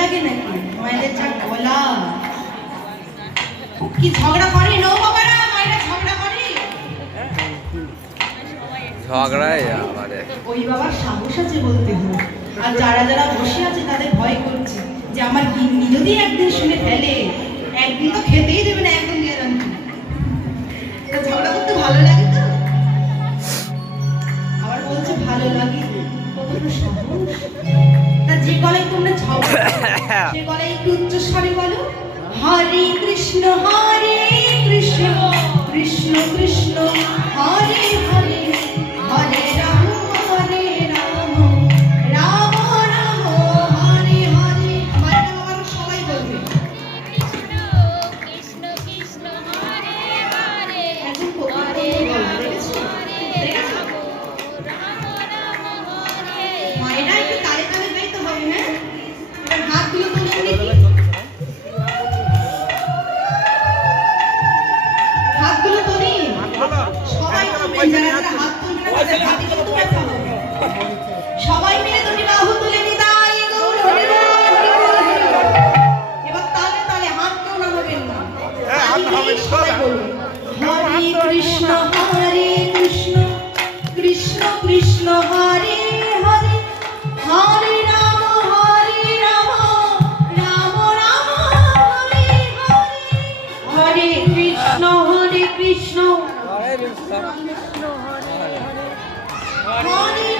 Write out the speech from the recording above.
লাগে নাকি মায়েদের যা গলা কি ঝগড়া করে নো বাবারা মায়েরা ঝগড়া করে ঝগড়াই আমাদের ওই বাবার সাহস আছে বলতে হয় আর যারা যারা বসে আছে তাদের ভয় করছে যে আমার গিন্নি যদি একদিন শুনে ফেলে একদিন তো খেতেই দেবে না একদিন দিয়ে দেন ঝগড়া করতে ভালো লাগে তো আবার বলছে ভালো লাগে কতটা সাহস তা যে গলায় তোমরা ঝগড়া সে গলায় একটু উচ্চস্বরে বলো হরে কৃষ্ণ কৃষ্ণ কৃষ্ণ হরে হরে হরে রাম রাম রাম হরে হরে আমার সবাই বলবে কৃষ্ণ কৃষ্ণ হরে হরে এখন কোথায় বলা দেখেছো মায়েরা একটু তালে তালে গাইতে হবে না এবার হাতগুলো তুলে দেখি হাতগুলো তুলি সবাই তুলবেন যারা যারা হাত তুলবে না তাদের হাতে কিন্তু ব্যথা হবে সবাই মিলে দুটি বাহু তুলে নিতাই গৌর হরি বল, হরি বল, হরি বল। এবার তালে তালে হাত কেউ নামাবেন না সবাই বলুন হরে কৃষ্ণ কৃষ্ণ কৃষ্ণ হরে হরে হরে রাম রাম রাম হরে হরে কৃষ্ণ কৃষ্ণ হরে কৃষ্ণ হরে